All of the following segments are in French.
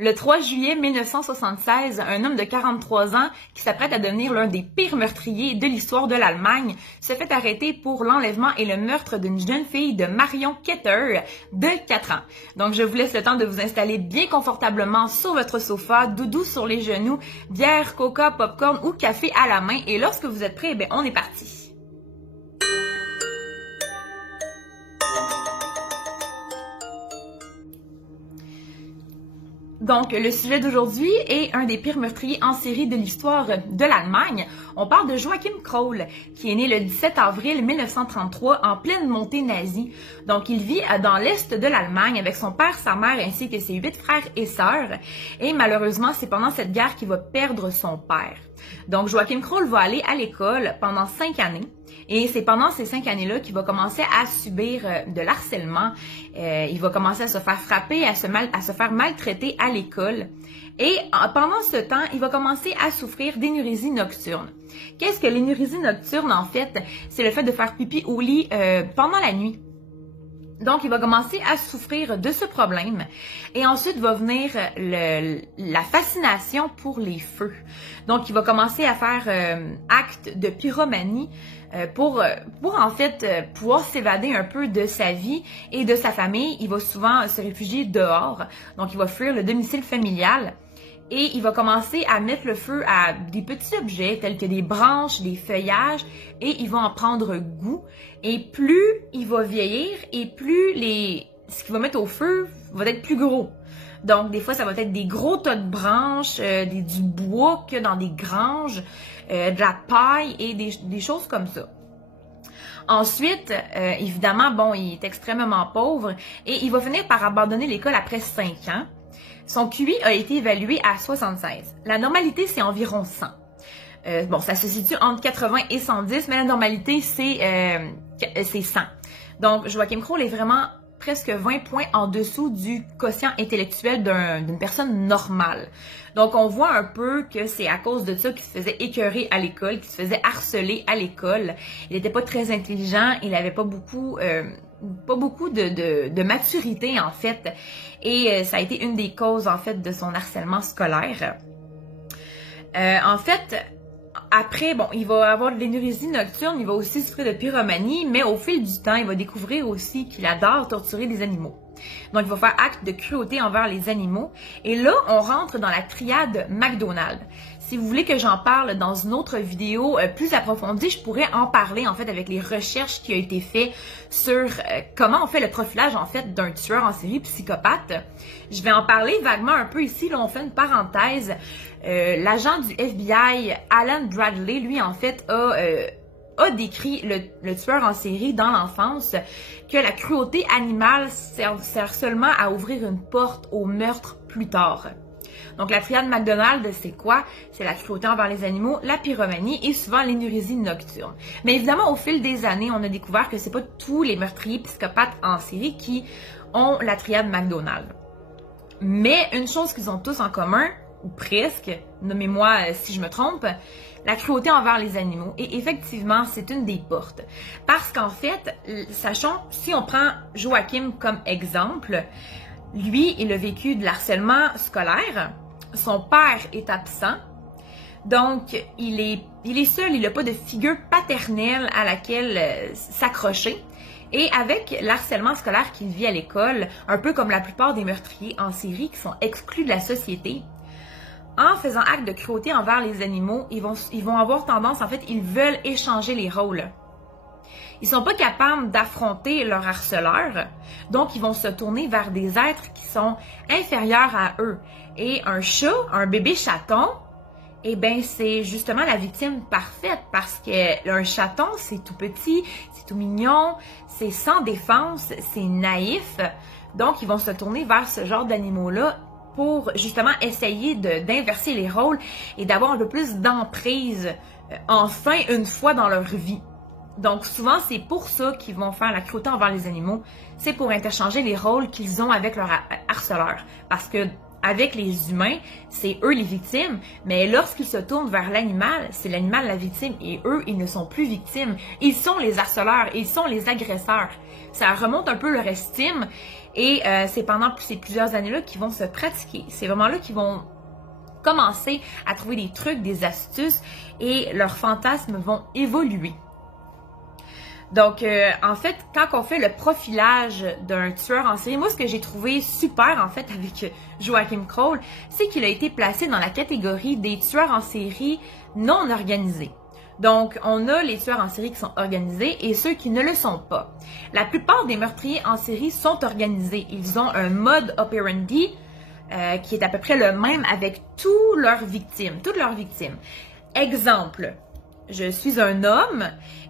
Le 3 juillet 1976, un homme de 43 ans qui s'apprête à devenir l'un des pires meurtriers de l'histoire de l'Allemagne se fait arrêter pour l'enlèvement et le meurtre d'une jeune fille de Marion Ketter de 4 ans. Donc je vous laisse le temps de vous installer bien confortablement sur votre sofa, doudou sur les genoux, bière, coca, popcorn ou café à la main et lorsque vous êtes prêts, on est parti. Donc, le sujet d'aujourd'hui est un des pires meurtriers en série de l'histoire de l'Allemagne. On parle de Joachim Kroll, qui est né le 17 avril 1933 en pleine montée nazie. Donc, il vit dans l'est de l'Allemagne avec son père, sa mère ainsi que ses 8 frères et sœurs. Et malheureusement, c'est pendant cette guerre qu'il va perdre son père. Donc, Joachim Kroll va aller à l'école pendant 5 années. Et c'est pendant ces 5 années-là qu'il va commencer à subir de l'harcèlement. Il va commencer à se faire frapper, à se faire maltraiter à l'école. Et pendant ce temps, il va commencer à souffrir d'énurésie nocturne. Qu'est-ce que l'énurésie nocturne, en fait? C'est le fait de faire pipi au lit pendant la nuit. Donc, il va commencer à souffrir de ce problème. Et ensuite va venir la fascination pour les feux. Donc, il va commencer à faire acte de pyromanie pour en fait pouvoir s'évader un peu de sa vie et de sa famille. Il va souvent se réfugier dehors. Donc, il va fuir le domicile familial. Et il va commencer à mettre le feu à des petits objets tels que des branches, des feuillages, et il va en prendre goût. Et plus il va vieillir, et plus ce qu'il va mettre au feu va être plus gros. Donc, des fois, ça va être des gros tas de branches, du bois qu'il y a dans des granges, de la paille et des choses comme ça. Ensuite, évidemment, il est extrêmement pauvre et il va finir par abandonner l'école après 5 ans. Son QI a été évalué à 76. La normalité, c'est environ 100. Ça se situe entre 80 et 110, mais la normalité, c'est 100. Donc, Joachim Kroll est vraiment presque 20 points en dessous du quotient intellectuel d'une personne normale. Donc, on voit un peu que c'est à cause de ça qu'il se faisait écœurer à l'école, qu'il se faisait harceler à l'école. Il n'était pas très intelligent, il n'avait pas beaucoup de maturité, en fait. Et ça a été une des causes, en fait, de son harcèlement scolaire. En fait, après, il va avoir de l'énurésie nocturne, il va aussi souffrir de pyromanie, mais au fil du temps, il va découvrir aussi qu'il adore torturer des animaux. Donc, il va faire acte de cruauté envers les animaux. Et là, on rentre dans la triade McDonald. Si vous voulez que j'en parle dans une autre vidéo plus approfondie, je pourrais en parler en fait avec les recherches qui ont été faites sur comment on fait le profilage en fait d'un tueur en série psychopathe. Je vais en parler vaguement un peu ici, là on fait une parenthèse. L'agent du FBI, Alan Bradley, lui en fait a décrit le tueur en série dans l'enfance que la cruauté animale sert seulement à ouvrir une porte au meurtre plus tard. Donc, la triade McDonald, c'est quoi? C'est la cruauté envers les animaux, la pyromanie et souvent l'énurésie nocturne. Mais évidemment, au fil des années, on a découvert que c'est pas tous les meurtriers psychopathes en série qui ont la triade McDonald. Mais une chose qu'ils ont tous en commun, ou presque, nommez-moi si je me trompe, la cruauté envers les animaux. Et effectivement, c'est une des portes. Parce qu'en fait, sachons, si on prend Joachim comme exemple, lui, il a vécu de l'harcèlement scolaire. Son père est absent. Donc, il est seul. Il n'a pas de figure paternelle à laquelle s'accrocher. Et avec l'harcèlement scolaire qu'il vit à l'école, un peu comme la plupart des meurtriers en série qui sont exclus de la société, en faisant acte de cruauté envers les animaux, ils vont avoir tendance, en fait, ils veulent échanger les rôles. Ils sont pas capables d'affronter leur harceleur, donc ils vont se tourner vers des êtres qui sont inférieurs à eux. Et un chat, un bébé chaton, c'est justement la victime parfaite parce que un chaton, c'est tout petit, c'est tout mignon, c'est sans défense, c'est naïf. Donc, ils vont se tourner vers ce genre d'animaux-là pour justement essayer d'inverser les rôles et d'avoir un peu plus d'emprise, enfin, une fois dans leur vie. Donc, souvent, c'est pour ça qu'ils vont faire la cruauté envers les animaux. C'est pour interchanger les rôles qu'ils ont avec leur harceleur. Parce que avec les humains, c'est eux les victimes, mais lorsqu'ils se tournent vers l'animal, c'est l'animal la victime et eux, ils ne sont plus victimes. Ils sont les harceleurs, ils sont les agresseurs. Ça remonte un peu leur estime et c'est pendant ces plusieurs années-là qu'ils vont se pratiquer. C'est vraiment là qu'ils vont commencer à trouver des trucs, des astuces et leurs fantasmes vont évoluer. Donc, en fait, quand on fait le profilage d'un tueur en série, moi, ce que j'ai trouvé super, en fait, avec Joachim Kroll, c'est qu'il a été placé dans la catégorie des tueurs en série non organisés. Donc, on a les tueurs en série qui sont organisés et ceux qui ne le sont pas. La plupart des meurtriers en série sont organisés. Ils ont un mode operandi qui est à peu près le même avec toutes leurs victimes. Exemple. Je suis un homme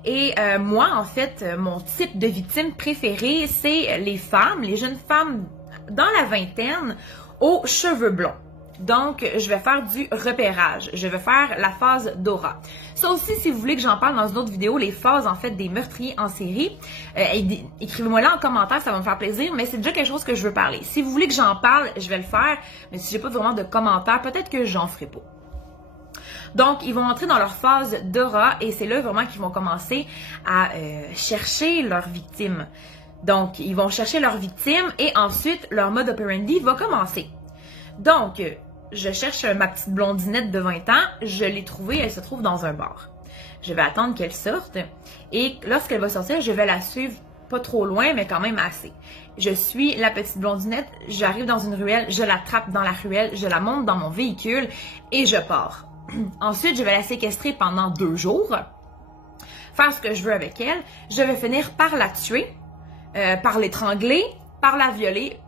et moi, en fait, mon type de victime préférée, c'est les femmes, les jeunes femmes dans la vingtaine aux cheveux blonds. Donc, je vais faire du repérage. Je vais faire la phase Dora. Ça aussi, si vous voulez que j'en parle dans une autre vidéo, les phases, en fait, des meurtriers en série, écrivez-moi là en commentaire, ça va me faire plaisir, mais c'est déjà quelque chose que je veux parler. Si vous voulez que j'en parle, je vais le faire, mais si j'ai pas vraiment de commentaires, peut-être que j'en ferai pas. Donc, ils vont entrer dans leur phase d'aura et c'est là vraiment qu'ils vont commencer à chercher leurs victimes. Donc, ils vont chercher leurs victimes et ensuite, leur mode operandi va commencer. Donc, je cherche ma petite blondinette de 20 ans, je l'ai trouvée, elle se trouve dans un bar. Je vais attendre qu'elle sorte et lorsqu'elle va sortir, je vais la suivre pas trop loin, mais quand même assez. Je suis la petite blondinette, j'arrive dans une ruelle, je l'attrape dans la ruelle, je la monte dans mon véhicule et je pars. Ensuite, je vais la séquestrer pendant 2 jours, faire ce que je veux avec elle. Je vais finir par la tuer, par l'étrangler, par la violer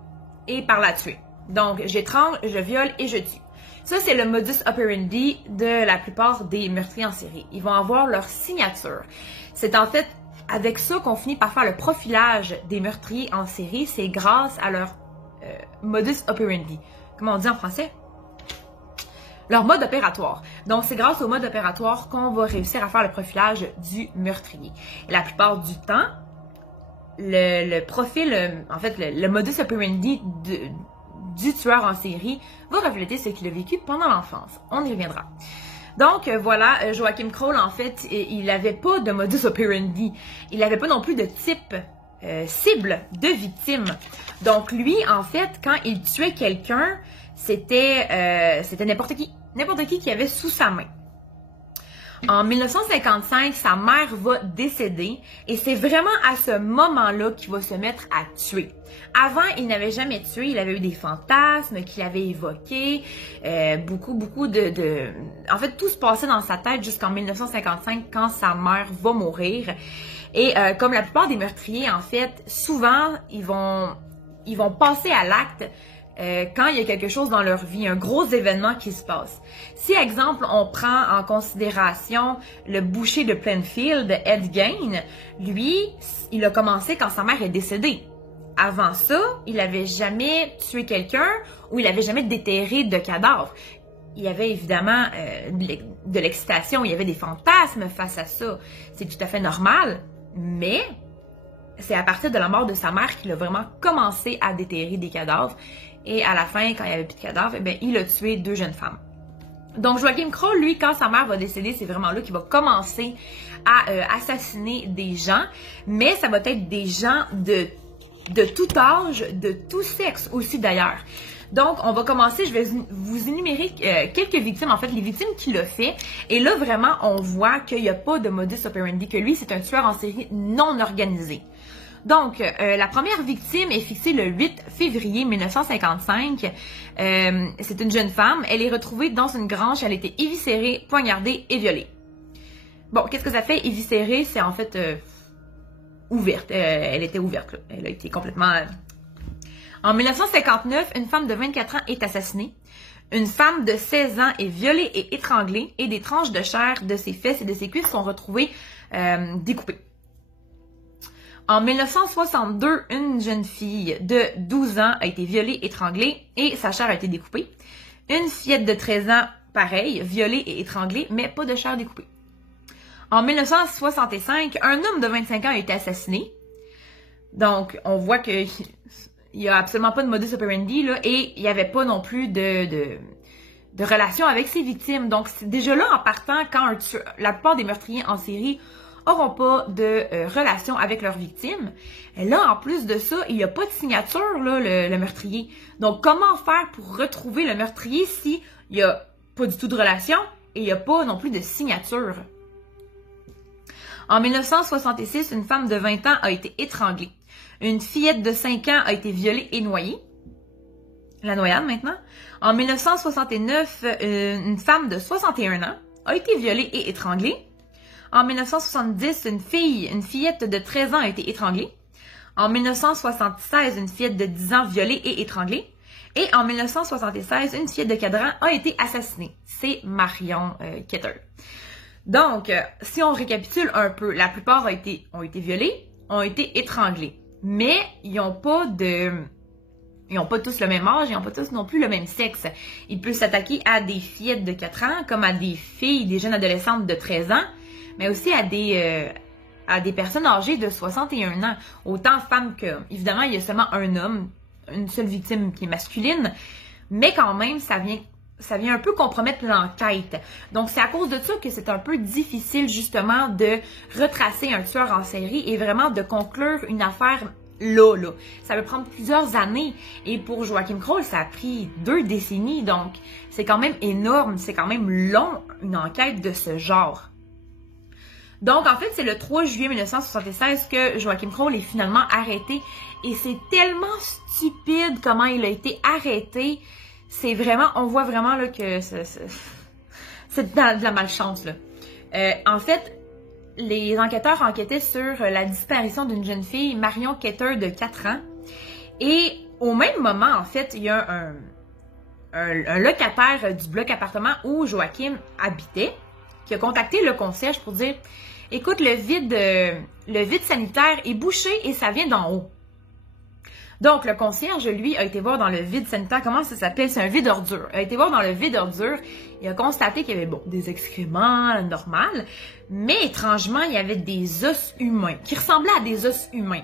et par la tuer. Donc, j'étrangle, je viole et je tue. Ça, c'est le modus operandi de la plupart des meurtriers en série. Ils vont avoir leur signature. C'est en fait avec ça qu'on finit par faire le profilage des meurtriers en série. C'est grâce à leur modus operandi. Comment on dit en français? Leur mode opératoire. Donc, c'est grâce au mode opératoire qu'on va réussir à faire le profilage du meurtrier. Et la plupart du temps, le profil, en fait, le modus operandi du tueur en série va refléter ce qu'il a vécu pendant l'enfance. On y reviendra. Donc, voilà, Joachim Kroll, en fait, il n'avait pas de modus operandi. Il n'avait pas non plus de type cible de victime. Donc, lui, en fait, quand il tuait quelqu'un, c'était n'importe qui. N'importe qui avait sous sa main. En 1955, sa mère va décéder et c'est vraiment à ce moment-là qu'il va se mettre à tuer. Avant, il n'avait jamais tué, il avait eu des fantasmes qu'il avait évoqués, beaucoup de... En fait, tout se passait dans sa tête jusqu'en 1955 quand sa mère va mourir. Et comme la plupart des meurtriers, en fait, souvent, ils vont passer à l'acte quand il y a quelque chose dans leur vie, un gros événement qui se passe. Si, exemple, on prend en considération le boucher de Plainfield, Ed Gein, lui, il a commencé quand sa mère est décédée. Avant ça, il n'avait jamais tué quelqu'un ou il n'avait jamais déterré de cadavre. Il y avait évidemment de l'excitation, il y avait des fantasmes face à ça. C'est tout à fait normal, mais c'est à partir de la mort de sa mère qu'il a vraiment commencé à déterrer des cadavres. Et à la fin, quand il n'y avait plus de cadavres, eh bien, il a tué 2 jeunes femmes. Donc, Joachim Kroll, lui, quand sa mère va décéder, c'est vraiment là qu'il va commencer à assassiner des gens. Mais ça va être des gens de tout âge, de tout sexe aussi d'ailleurs. Donc, on va commencer, je vais vous énumérer quelques victimes, en fait, les victimes qu'il a fait. Et là, vraiment, on voit qu'il n'y a pas de modus operandi, que lui, c'est un tueur en série non organisé. Donc, la première victime est fixée le 8 février 1955. C'est une jeune femme. Elle est retrouvée dans une grange. Elle a été éviscérée, poignardée et violée. Bon, qu'est-ce que ça fait? Éviscérée, c'est en fait ouverte. Elle était ouverte, là. Elle a été complètement... En 1959, une femme de 24 ans est assassinée. Une femme de 16 ans est violée et étranglée. Et des tranches de chair de ses fesses et de ses cuisses sont retrouvées découpées. En 1962, une jeune fille de 12 ans a été violée, étranglée et sa chair a été découpée. Une fillette de 13 ans, pareil, violée et étranglée, mais pas de chair découpée. En 1965, un homme de 25 ans a été assassiné. Donc, on voit que il y a absolument pas de modus operandi, là, et il y avait pas non plus de relation avec ses victimes. Donc, c'est déjà là, en partant, quand la plupart des meurtriers en série auront pas de relation avec leurs victimes. Et là, en plus de ça, il n'y a pas de signature, là, le meurtrier. Donc, comment faire pour retrouver le meurtrier si il n'y a pas du tout de relation et il n'y a pas non plus de signature? En 1966, une femme de 20 ans a été étranglée. Une fillette de 5 ans a été violée et noyée. La noyade, maintenant. En 1969, une femme de 61 ans a été violée et étranglée. En 1970, une fillette de 13 ans a été étranglée. En 1976, une fillette de 10 ans violée et étranglée. Et en 1976, une fillette de 4 ans a été assassinée. C'est Marion Ketter. Donc, si on récapitule un peu, la plupart ont été violés, ont été étranglés. Mais ils n'ont pas tous le même âge, ils n'ont pas tous non plus le même sexe. Ils peuvent s'attaquer à des fillettes de 4 ans, comme à des filles, des jeunes adolescentes de 13 ans, mais aussi à des personnes âgées de 61 ans. Autant femmes qu'hommes. Évidemment, il y a seulement un homme, une seule victime qui est masculine, mais quand même, ça vient un peu compromettre l'enquête. Donc, c'est à cause de ça que c'est un peu difficile, justement, de retracer un tueur en série et vraiment de conclure une affaire là. Ça peut prendre plusieurs années. Et pour Joachim Kroll, ça a pris 2 décennies. Donc, c'est quand même énorme, c'est quand même long, une enquête de ce genre. Donc, en fait, c'est le 3 juillet 1976 que Joachim Kroll est finalement arrêté. Et c'est tellement stupide comment il a été arrêté. C'est vraiment, on voit vraiment là que c'est de la malchance, là. En fait, les enquêteurs enquêtaient sur la disparition d'une jeune fille, Marion Ketter, de 4 ans. Et au même moment, en fait, il y a un locataire du bloc appartement où Joachim habitait qui a contacté le concierge pour dire « Écoute, le vide sanitaire est bouché et ça vient d'en haut. » Donc, le concierge, lui, a été voir dans le vide sanitaire. Comment ça s'appelle? C'est un vide ordure. Il a été voir dans le vide ordure. Il a constaté qu'il y avait, bon, des excréments normaux, mais étrangement, il y avait des os humains, qui ressemblaient à des os humains.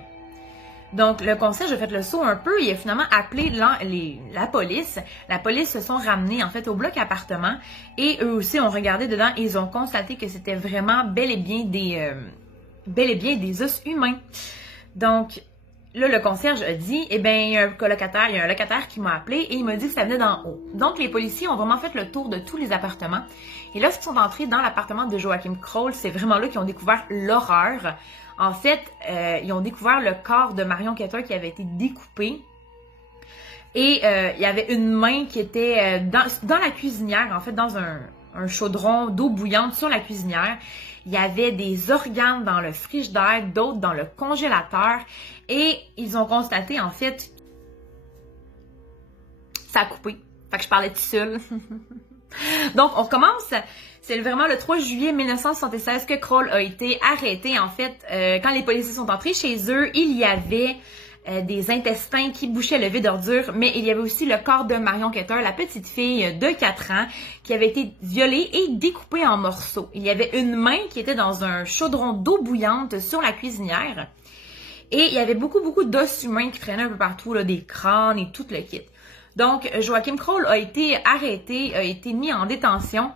Donc, le concierge a fait le saut un peu. Il a finalement appelé la police. La police se sont ramenés, en fait, au bloc appartement. Et eux aussi ont regardé dedans et ils ont constaté que c'était vraiment bel et bien des os humains. Donc, là, le concierge a dit, eh bien, il y a un locataire qui m'a appelé et il m'a dit que ça venait d'en haut. Donc, les policiers ont vraiment fait le tour de tous les appartements. Et lorsqu'ils sont entrés dans l'appartement de Joachim Kroll, c'est vraiment là qu'ils ont découvert l'horreur. En fait, ils ont découvert le corps de Marion Ketter qui avait été découpé. Et il y avait une main qui était dans la cuisinière, en fait, dans un chaudron d'eau bouillante sur la cuisinière. Il y avait des organes dans le frigidaire, d'autres dans le congélateur. Et ils ont constaté, en fait, ça a coupé. Fait que je parlais tout seul. Donc, on recommence. C'est vraiment le 3 juillet 1976 que Kroll a été arrêté. En fait, quand les policiers sont entrés chez eux, il y avait des intestins qui bouchaient le vide ordure, mais il y avait aussi le corps de Marion Ketter, la petite fille de 4 ans, qui avait été violée et découpée en morceaux. Il y avait une main qui était dans un chaudron d'eau bouillante sur la cuisinière. Et il y avait beaucoup d'os humains qui traînaient un peu partout, là, des crânes et tout le kit. Donc, Joachim Kroll a été arrêté, a été mis en détention.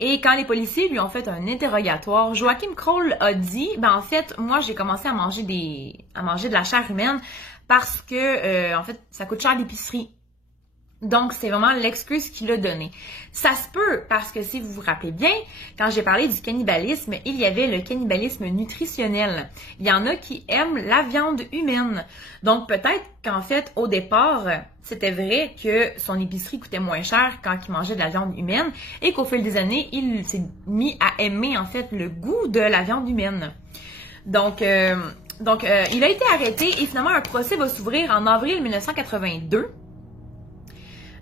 Et quand les policiers lui ont fait un interrogatoire, Joachim Kroll a dit, ben en fait, moi j'ai commencé à manger de la chair humaine parce que en fait, ça coûte cher l'épicerie. Donc, c'est vraiment l'excuse qu'il a donnée. Ça se peut, parce que si vous vous rappelez bien, quand j'ai parlé du cannibalisme, il y avait le cannibalisme nutritionnel. Il y en a qui aiment la viande humaine. Donc, peut-être qu'en fait, au départ, c'était vrai que son épicerie coûtait moins cher quand il mangeait de la viande humaine et qu'au fil des années, il s'est mis à aimer, en fait, le goût de la viande humaine. Donc, il a été arrêté et finalement, un procès va s'ouvrir en avril 1982.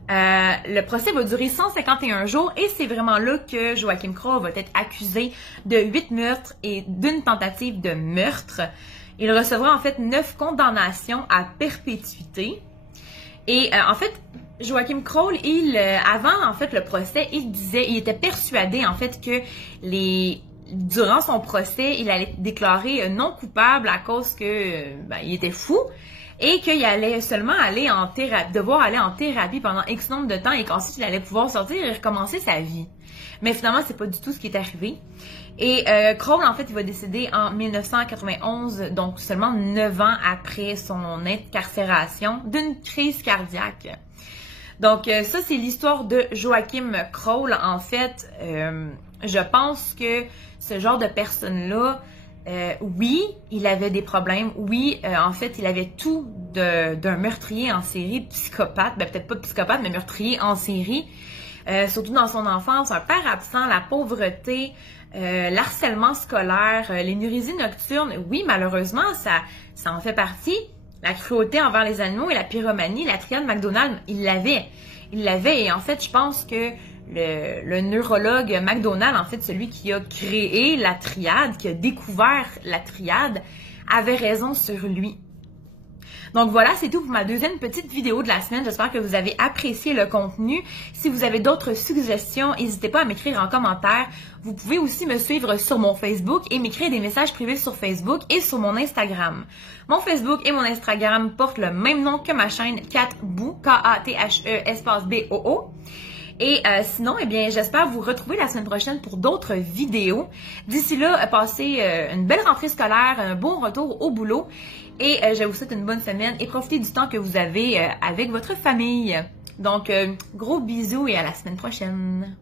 Le procès va durer 151 jours et c'est vraiment là que Joachim Kroll va être accusé de 8 meurtres et d'une tentative de meurtre. Il recevra en fait 9 condamnations à perpétuité. Et en fait, Joachim Kroll, avant en fait le procès, il était persuadé en fait que durant son procès, il allait déclarer non coupable à cause que il était fou. et qu'il allait seulement aller en thérapie, devoir aller en thérapie pendant X nombre de temps et qu'ensuite il allait pouvoir sortir et recommencer sa vie. Mais finalement, c'est pas du tout ce qui est arrivé. Et Crowell, en fait, il va décéder en 1991, donc seulement 9 ans après son incarcération, d'une crise cardiaque. Donc ça, c'est l'histoire de Joachim Crowell. En fait, je pense que ce genre de personne-là, oui, il avait des problèmes. Oui, en fait, il avait tout d'un meurtrier en série, psychopathe. Ben, peut-être pas psychopathe, mais meurtrier en série. Surtout dans son enfance, un père absent, la pauvreté, l'harcèlement scolaire, l'énurésie nocturne. Oui, malheureusement, ça en fait partie. La cruauté envers les animaux et la pyromanie, la triade McDonald, il l'avait. Il l'avait. Et en fait, je pense que le neurologue McDonald, en fait, celui qui a créé la triade, qui a découvert la triade, avait raison sur lui. Donc voilà, c'est tout pour ma deuxième petite vidéo de la semaine. J'espère que vous avez apprécié le contenu. Si vous avez d'autres suggestions, n'hésitez pas à m'écrire en commentaire. Vous pouvez aussi me suivre sur mon Facebook et m'écrire des messages privés sur Facebook et sur mon Instagram. Mon Facebook et mon Instagram portent le même nom que ma chaîne Katboo, K-A-T-H-E espace B-O-O. Et sinon, eh bien, j'espère vous retrouver la semaine prochaine pour d'autres vidéos. D'ici là, passez une belle rentrée scolaire, un bon retour au boulot. Et je vous souhaite une bonne semaine et profitez du temps que vous avez avec votre famille. Donc, gros bisous et à la semaine prochaine.